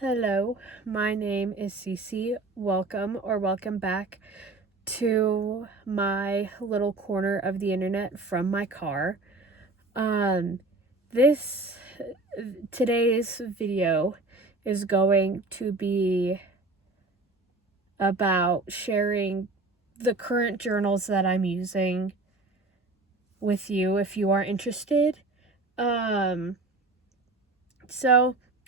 Hello, my name is Cece. Welcome back to my little corner of the internet from my car. This today's video is going to be about sharing the current journals that I'm using with you if you are interested. So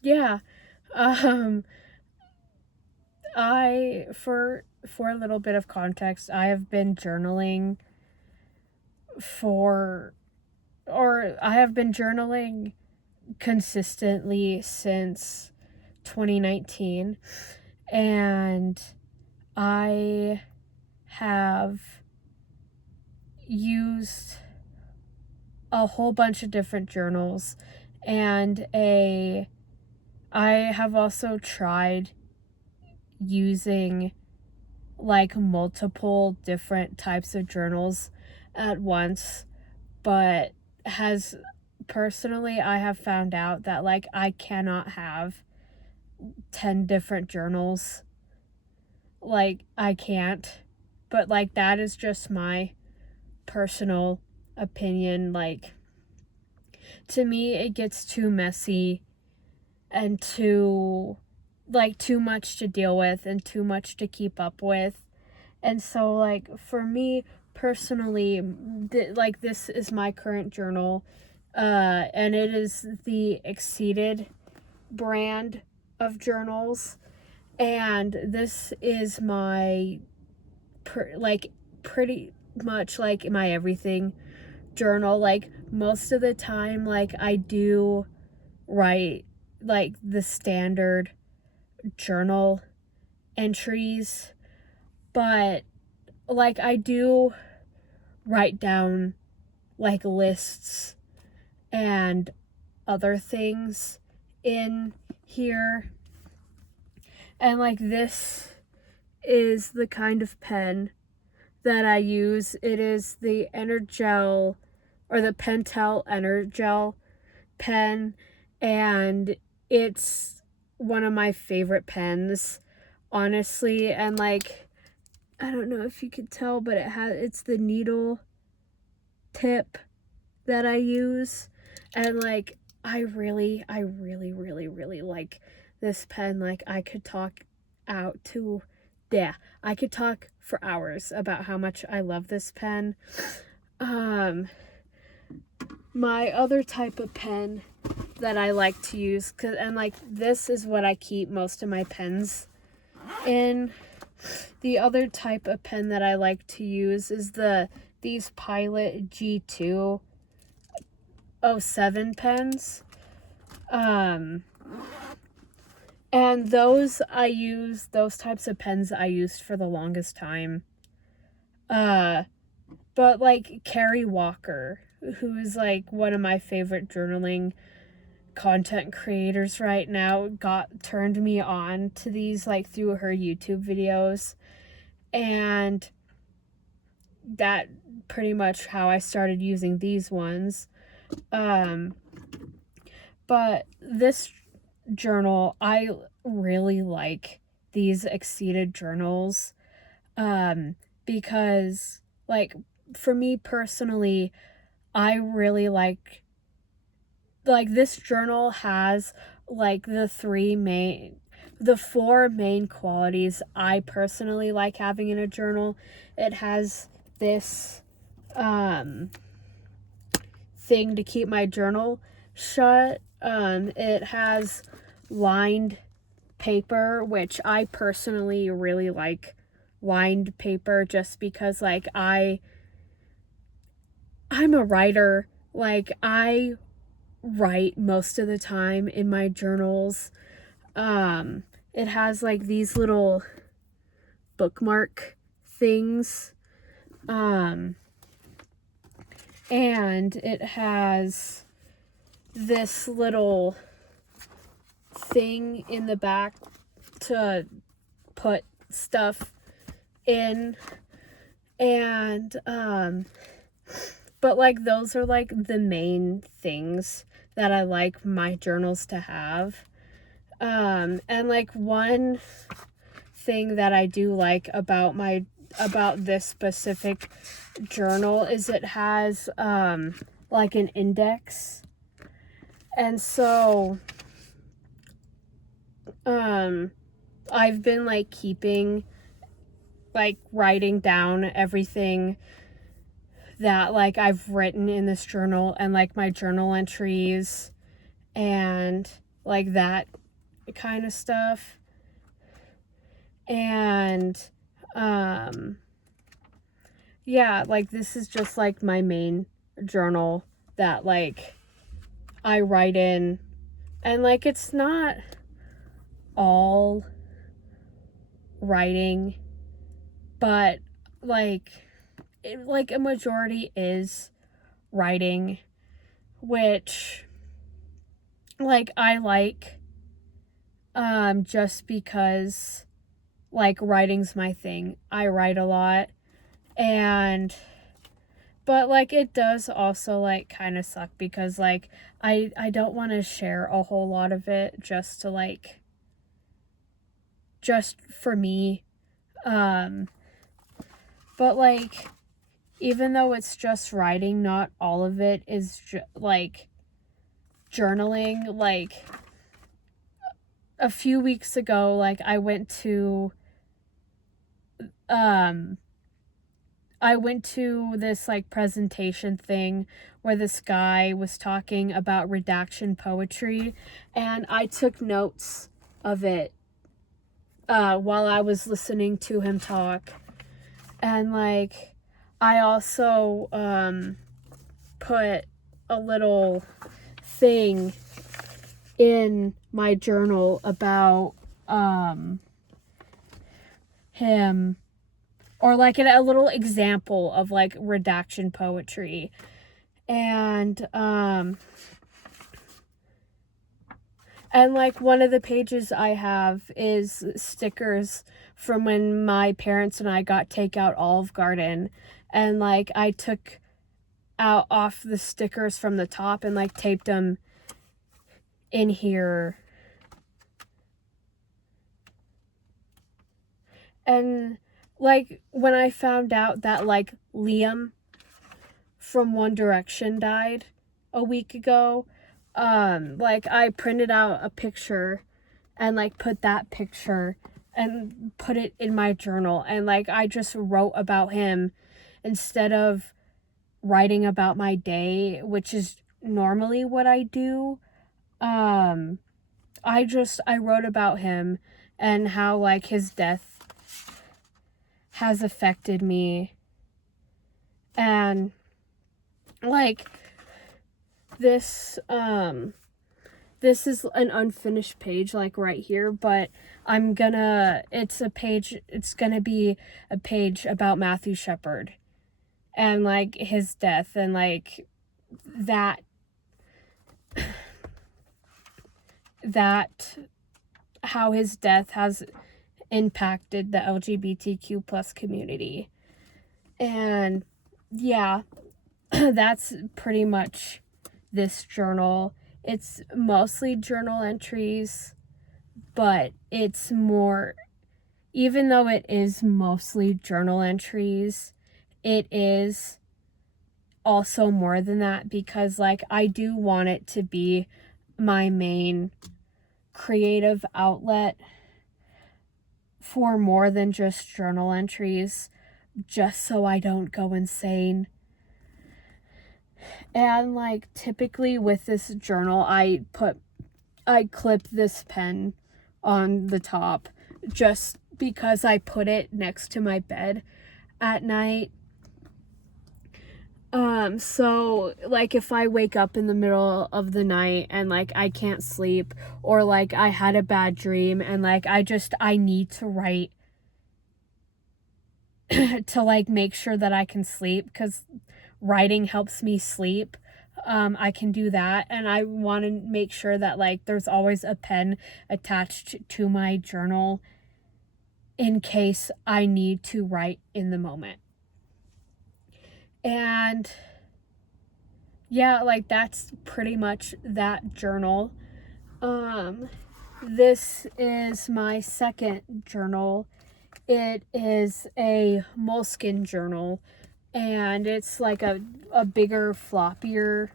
yeah. For a little bit of context, I have been journaling consistently since 2019, and I have used a whole bunch of different journals, and I have also tried using like multiple different types of journals at once, but I have found out that like I cannot have 10 different journals. Like I can't. But like that is just my personal opinion. Like to me it gets too messy and too much to deal with and too much to keep up with. And so like for me personally, this is my current journal, and it is the Exceeded brand of journals, and this is my pretty much like my everything journal. Like most of the time, like I do write like the standard journal entries, but like I do write down like lists and other things in here. And like this is the kind of pen that I use. It is the Energel, or the Pentel Energel pen, and it's one of my favorite pens, honestly. And like I don't know if you could tell, but it's the needle tip that I use, and like I really like this pen. Like I could talk for hours about how much I love this pen. My other type of pen that I like to use, and like this is what I keep most of my pens in. The other type of pen that I like to use is these Pilot G207 pens. And those types of pens I used for the longest time. But like Carrie Walker, who is like one of my favorite journaling content creators right now, turned me on to these like through her YouTube videos, and that pretty much how I started using these ones. But this journal, I really like these Exceeded journals, because like for me personally, I really like this journal has like the four main qualities I personally like having in a journal. It has this thing to keep my journal shut. It has lined paper, which I personally really like lined paper, just because like I'm a writer. Like I write most of the time in my journals. It has like these little bookmark things, and it has this little thing in the back to put stuff in, and but like those are like the main things that I like my journals to have. And like one thing that I do like about this specific journal is it has like an index. And so I've been like writing down everything that like I've written in this journal, and like my journal entries and like that kind of stuff. And yeah, like this is just like my main journal that like I write in, and like it's not all writing, but like a majority is writing, which like I like just because like writing's my thing. I write a lot, and but like it does also like kind of suck because like I don't want to share a whole lot of it just to like just for me. But like even though it's just writing, not all of it is like journaling. Like a few weeks ago, like I went to this like presentation thing where this guy was talking about redaction poetry, and I took notes of it while I was listening to him talk. And like I also put a little thing in my journal about him, or like a little example of like redaction poetry. And like one of the pages I have is stickers from when my parents and I got takeout Olive Garden, and like I took out off the stickers from the top and like taped them in here. And like when I found out that like Liam from One Direction died a week ago, like I printed out a picture and like put that picture and put it in my journal, and like I just wrote about him instead of writing about my day, which is normally what I do. I wrote about him and how like his death has affected me. And like this is an unfinished page like right here, but it's gonna be a page about Matthew Shepard and like his death, and like that how his death has impacted the LGBTQ plus community. And yeah, that's pretty much this journal. It's mostly journal entries, but it's more, even though it is mostly journal entries, it is also more than that, because like I do want it to be my main creative outlet for more than just journal entries, just so I don't go insane. And like typically with this journal, I clip this pen on the top just because I put it next to my bed at night. So like if I wake up in the middle of the night and like I can't sleep, or like I had a bad dream and like I need to write to like make sure that I can sleep, because writing helps me sleep. I can do that, and I want to make sure that like there's always a pen attached to my journal in case I need to write in the moment. And yeah, like that's pretty much that journal. this is my second journal. It is a Moleskine journal, and it's like a bigger, floppier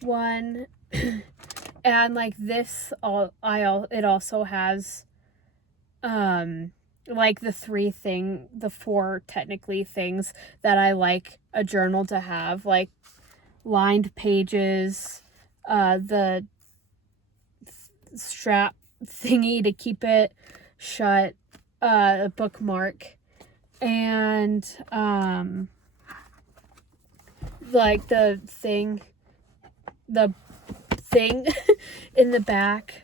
one. And like this, it also has like the four technically things that I like a journal to have, like lined pages, the strap thingy to keep it shut, a bookmark, and like the thing in the back.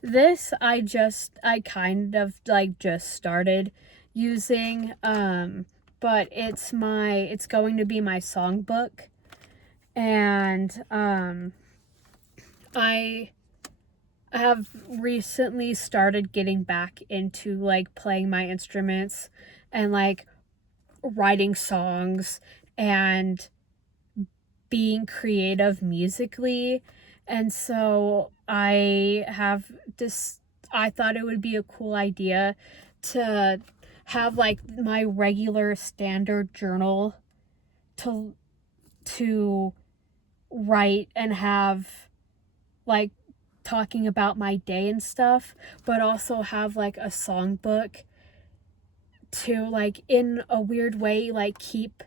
This I kind of like just started using, but it's going to be my songbook, and I have recently started getting back into like playing my instruments and like writing songs and being creative musically. And so I thought it would be a cool idea to have like my regular standard journal to write and have like talking about my day and stuff, but also have like a songbook to like in a weird way like keep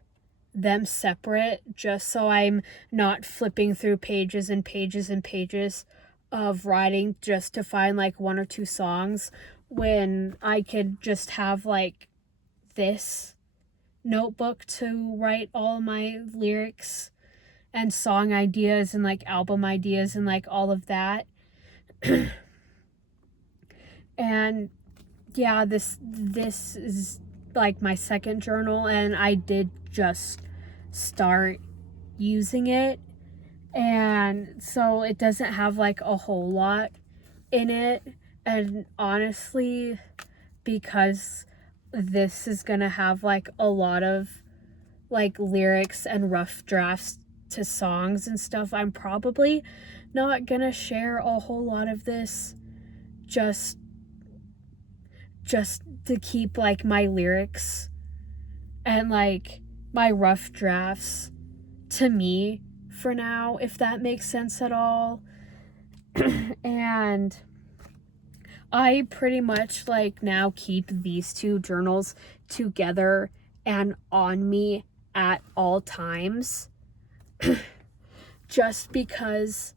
them separate, just so I'm not flipping through pages and pages and pages of writing just to find like one or two songs, when I could just have like this notebook to write all my lyrics and song ideas and like album ideas and like all of that. And yeah, this is like my second journal, and I did just start using it, and so it doesn't have like a whole lot in it. And honestly, because this is gonna have like a lot of like lyrics and rough drafts to songs and stuff, I'm probably not gonna share a whole lot of this, just to keep like my lyrics and like my rough drafts to me for now, if that makes sense at all. And I pretty much like now keep these two journals together and on me at all times, just because,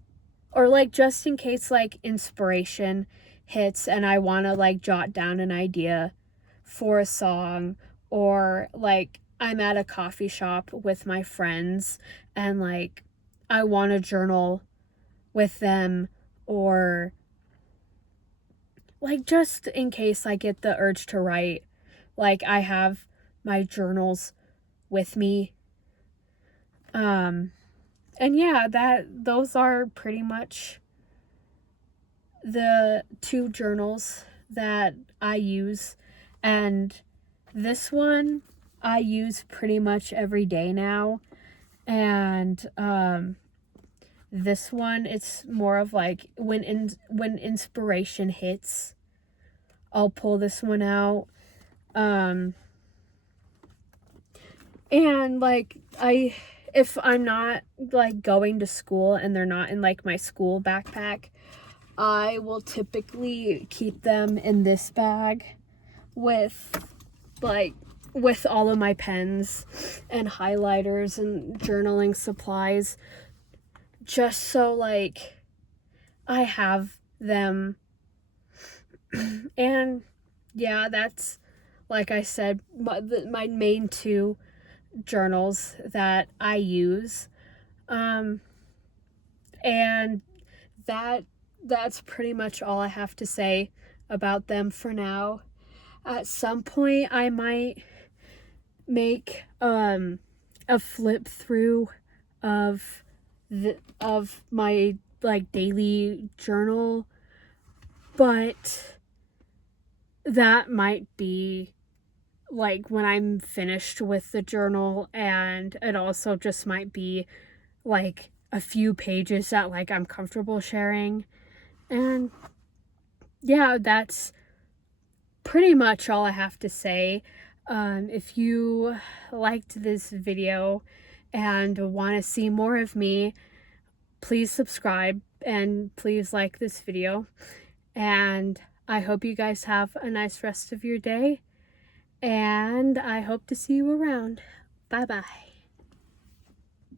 or like just in case like inspiration hits and I want to like jot down an idea for a song, or like I'm at a coffee shop with my friends and like I want to journal with them, or like just in case I get the urge to write, like I have my journals with me. And yeah, those are pretty much the two journals that I use. And this one I use pretty much every day now. And this one, it's more of like when inspiration hits, I'll pull this one out. And like if I'm not like going to school and they're not in like my school backpack, I will typically keep them in this bag with all of my pens and highlighters and journaling supplies, just so like I have them. And yeah, that's, like I said, my main two journals that I use. And that's pretty much all I have to say about them for now. At some point I might make a flip through of my like daily journal, but that might be like when I'm finished with the journal, and it also just might be like a few pages that like I'm comfortable sharing. And yeah, that's pretty much all I have to say. If you liked this video and want to see more of me, please subscribe and please like this video. And I hope you guys have a nice rest of your day. And I hope to see you around. Bye bye.